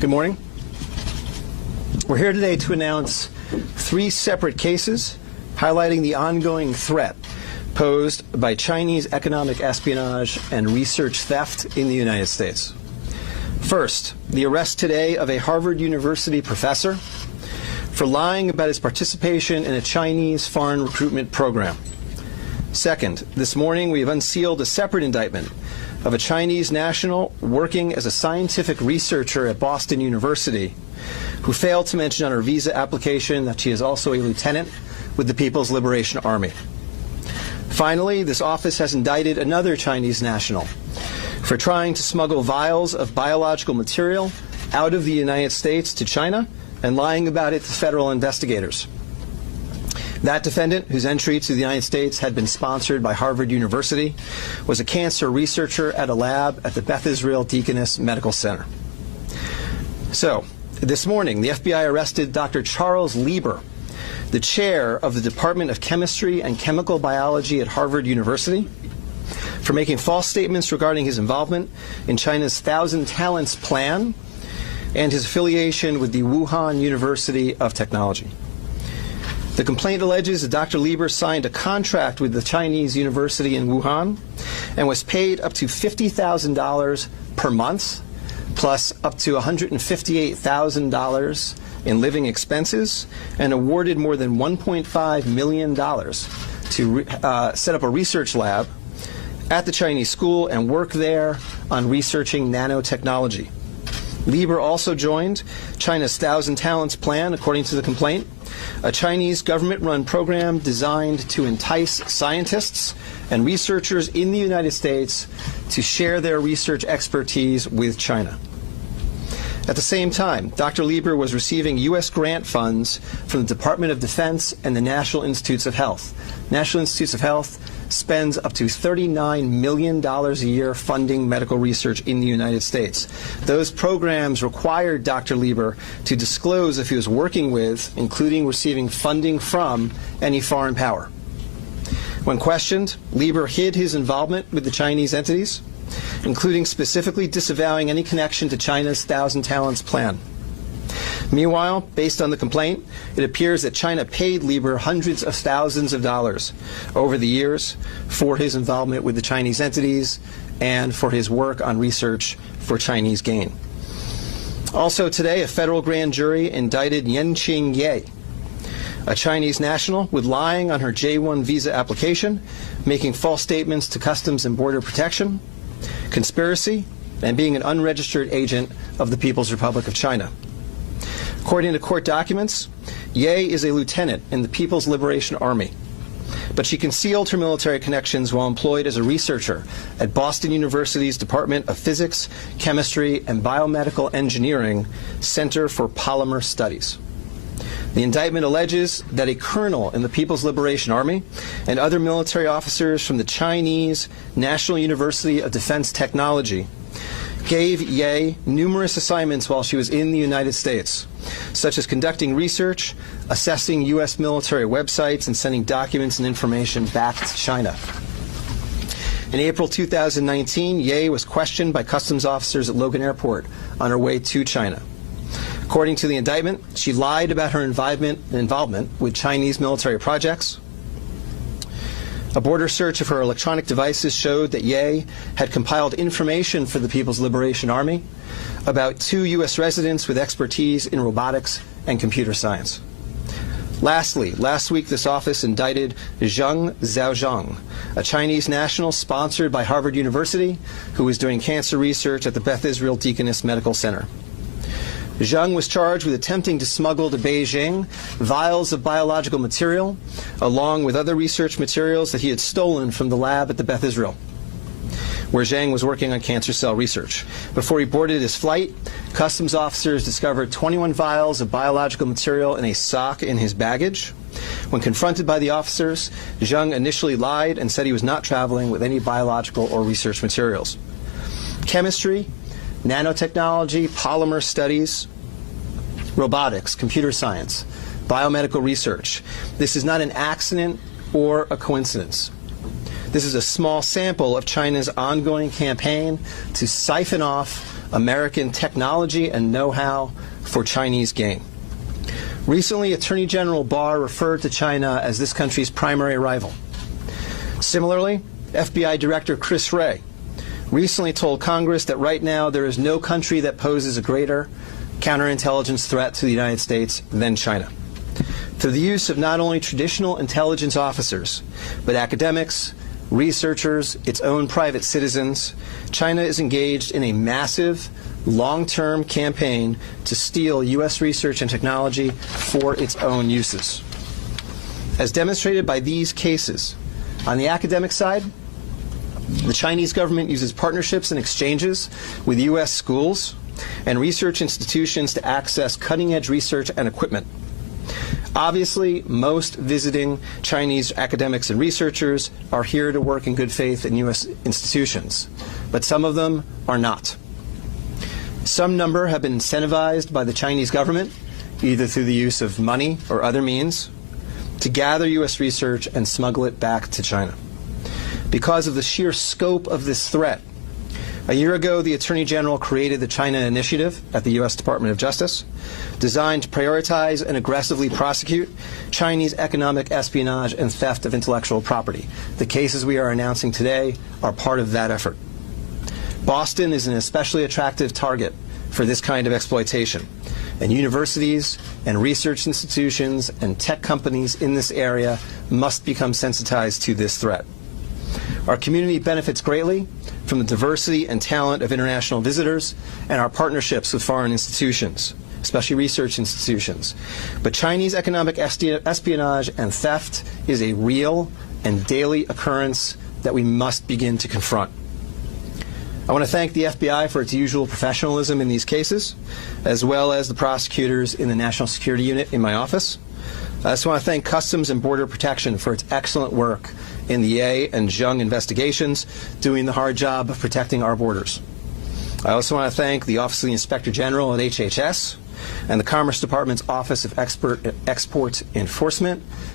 Good morning. We're here today to announce 3 separate cases highlighting the ongoing threat posed by Chinese economic espionage and research theft in the United States. First, the arrest today of a Harvard University professor for lying about his participation in a Chinese foreign recruitment program. Second, this morning we have unsealed a separate indictment of a Chinese national working as a scientific researcher at Boston University who failed to mention on her visa application that she is also a lieutenant with the People's Liberation Army. Finally, this office has indicted another Chinese national for trying to smuggle vials of biological material out of the United States to China and lying about it to federal investigators. That defendant, whose entry to the United States had been sponsored by Harvard University, was a cancer researcher at a lab at the Beth Israel Deaconess Medical Center. So, this morning, the FBI arrested Dr. Charles Lieber, the chair of the Department of Chemistry and Chemical Biology at Harvard University, for making false statements regarding his involvement in China's Thousand Talents Plan and his affiliation with the Wuhan University of Technology. The complaint alleges that Dr. Lieber signed a contract with the Chinese university in Wuhan and was paid up to $50,000 per month, plus up to $158,000 in living expenses, and awarded more than $1.5 million to set up a research lab at the Chinese school and work there on researching nanotechnology. Lieber also joined China's Thousand Talents Plan, according to the complaint, a Chinese government-run program designed to entice scientists and researchers in the United States to share their research expertise with China. At the same time, Dr. Lieber was receiving U.S. grant funds from the Department of Defense and the National Institutes of Health. National Institutes of Health spends up to $39 million a year funding medical research in the United States. Those programs required Dr. Lieber to disclose if he was working with, including receiving funding from, any foreign power. When questioned, Lieber hid his involvement with the Chinese entities, including specifically disavowing any connection to China's Thousand Talents Plan. Meanwhile, based on the complaint, it appears that China paid Lieber hundreds of thousands of dollars over the years for his involvement with the Chinese entities and for his work on research for Chinese gain. Also today, a federal grand jury indicted Yanqing Ye, a Chinese national, with lying on her J-1 visa application, making false statements to Customs and Border Protection, conspiracy, and being an unregistered agent of the People's Republic of China. According to court documents, Ye is a lieutenant in the People's Liberation Army, but she concealed her military connections while employed as a researcher at Boston University's Department of Physics, Chemistry, and Biomedical Engineering Center for Polymer Studies. The indictment alleges that a colonel in the People's Liberation Army and other military officers from the Chinese National University of Defense Technology gave Ye numerous assignments while she was in the United States, such as conducting research, assessing U.S. military websites, and sending documents and information back to China. In April 2019, Ye was questioned by customs officers at Logan Airport on her way to China. According to the indictment, she lied about her involvement with Chinese military projects. A border search of her electronic devices showed that Ye had compiled information for the People's Liberation Army about 2 U.S. residents with expertise in robotics and computer science. Lastly, last week this office indicted Zheng Zhaozhang, a Chinese national sponsored by Harvard University who was doing cancer research at the Beth Israel Deaconess Medical Center. Zheng was charged with attempting to smuggle to Beijing vials of biological material, along with other research materials that he had stolen from the lab at the Beth Israel, where Zheng was working on cancer cell research. Before he boarded his flight, customs officers discovered 21 vials of biological material in a sock in his baggage. When confronted by the officers, Zheng initially lied and said he was not traveling with any biological or research materials. Chemistry, nanotechnology, polymer studies, robotics, computer science, biomedical research. This is not an accident or a coincidence. This is a small sample of China's ongoing campaign to siphon off American technology and know-how for Chinese gain. Recently, Attorney General Barr referred to China as this country's primary rival. Similarly, FBI Director Chris Wray recently told Congress that right now there is no country that poses a greater counterintelligence threat to the United States than China. Through the use of not only traditional intelligence officers, but academics, researchers, its own private citizens, China is engaged in a massive, long-term campaign to steal U.S. research and technology for its own uses. As demonstrated by these cases, on the academic side, the Chinese government uses partnerships and exchanges with U.S. schools and research institutions to access cutting-edge research and equipment. Obviously, most visiting Chinese academics and researchers are here to work in good faith in U.S. institutions, but some of them are not. Some number have been incentivized by the Chinese government, either through the use of money or other means, to gather U.S. research and smuggle it back to China. Because of the sheer scope of this threat, a year ago, the Attorney General created the China Initiative at the U.S. Department of Justice, designed to prioritize and aggressively prosecute Chinese economic espionage and theft of intellectual property. The cases we are announcing today are part of that effort. Boston is an especially attractive target for this kind of exploitation, and universities and research institutions and tech companies in this area must become sensitized to this threat. Our community benefits greatly from the diversity and talent of international visitors and our partnerships with foreign institutions, especially research institutions. But Chinese economic espionage and theft is a real and daily occurrence that we must begin to confront. I want to thank the FBI for its usual professionalism in these cases, as well as the prosecutors in the National Security Unit in my office. I also want to thank Customs and Border Protection for its excellent work in the Ye and Zheng investigations, doing the hard job of protecting our borders. I also want to thank the Office of the Inspector General at HHS and the Commerce Department's Office of Export Enforcement